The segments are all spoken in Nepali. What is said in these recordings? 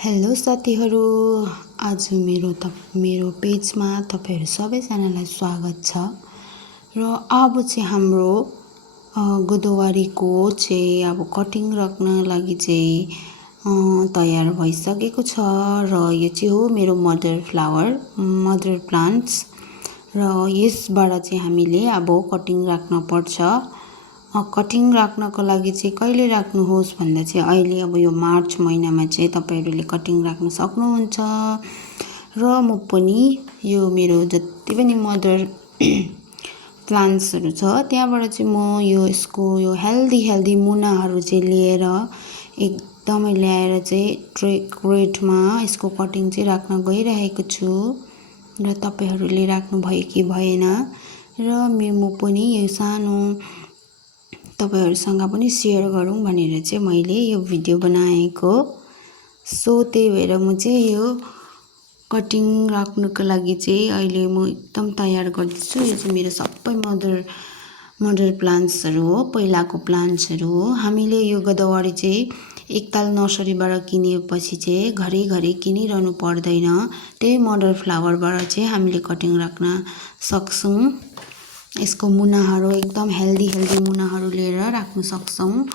हेलो साथीहरू, आज मेरो पेजमा तपाईहरु सबैजनालाई स्वागत छ। र अब चाहिँ हाम्रो गोदावरीको चाहिँ अब कटिङ राख्न लागि चाहिँ तयार भइसकेको छ। र यो चाहिँ हो मेरो मदर प्लान्ट्स। र यसबाट चाहिँ हामीले अब कटिङ राख्न पर्छ। कटिङ राख्नको लागि चाहिँ कहिले राख्नुहोस् भन्दा चाहिँ अहिले अब यो मार्च महिनामा चाहिँ तपाईहरुले कटिङ राख्न सक्नुहुन्छ। र म पनि यो मेरो जति पनि मदर प्लान्ट्सहरु छ त्यहाँबाट चाहिँ म यसको हेल्दी मुनाहरु चाहिँ लिएर एकदमै ल्याएर चाहिँ क्रेटमा यसको कटिङ चाहिँ राख्न गइरहेको छु। र तपाईहरुले राख्नु भयो कि भएन, र म पनि यो सानो तपाईहरुसँग पनि शेयर गरौँ भनेर चाहिँ मैले यो भिडियो बनाएको। सो त्यही भएर म चाहिँ यो कटिङ राख्नको लागि चाहिँ अहिले म एकदम तयार गर्दैछु। यो चाहिँ मेरो सबै मदर प्लान्ट्सहरु हो, पहिलाको प्लान्ट्सहरु हो। हामीले यो गोदावरी चाहिँ एकताल नर्सरीबाट किनेपछि चाहिँ घरै किनिरहनु पर्दैन। त्यही मदर फ्लावरबाट चाहिँ हामीले कटिङ राख्न सक्छौं। यसको मुनाहरु एकदम हेल्दी मुनाहरु लिएर राख्न सक्छौं।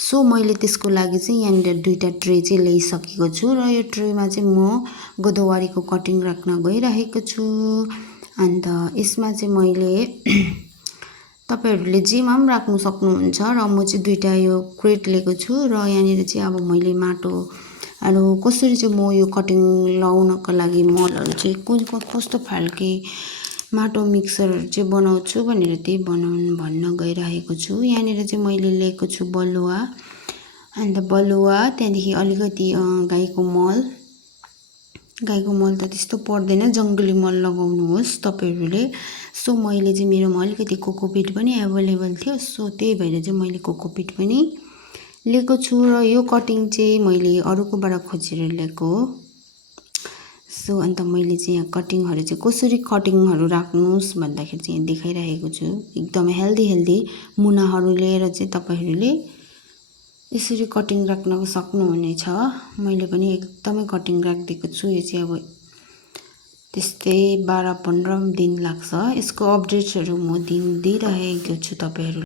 सो मैले त्यसको लागि चाहिँ यहाँ दुईटा ट्रे चाहिँ ल्याइसकेको छु। र यो ट्रेमा चाहिँ म गोदावरीको कटिङ राख्न गइरहेको छु। अन्त यसमा चाहिँ मैले तपाईहरुले जेमा पनि राख्न सक्नुहुन्छ। र म चाहिँ दुईटा यो क्रेट लिएको छु। र यहाँनिर चाहिँ अब मैले माटोहरु कसरी चाहिँ म यो कटिङ लाउनको लागि मलहरु चाहिँ कस्तो खालके माटो मिक्सरहरु चाहिँ बनाउँछु भनेर त्यही भन्न गइरहेको छु। यहाँनिर चाहिँ मैले लिएको छु बलुवा, अन्त बलुवा त्यहाँदेखि अलिकति गाईको मल त त्यस्तो पर्दैन, जंगली मल लगाउनुहोस् तपाईहरुले। सो मैले चाहिँ मेरोमा अलिकति कोकोपिट पनि अवेलेबल थियो। सो त्यही भएर चाहिँ मैले कोकोपिट पनि लिएको छु। र यो कटिङ चाहिँ मैले अरूकोबाट खोजेर ल्याएको हो। सो अन्त मैले चाहिँ यहाँ कटिङहरु चाहिँ कसरी कटिङहरु राख्नुस् भन्दाखेरि चाहिँ यहाँ देखाइरहेको छु। एकदमै हेल्दी मुनाहरु लिएर चाहिँ तपाईहरुले यसरी कटिङ राख्न सक्नुहुनेछ। मैले पनि एकदमै कटिङ राख्दिएको छु। यो चाहिँ अब त्यस्तै 12-15 दिन लाग्छ। यसको अपडेट्सहरु म दिइरहेको छु तपाईहरुलाई।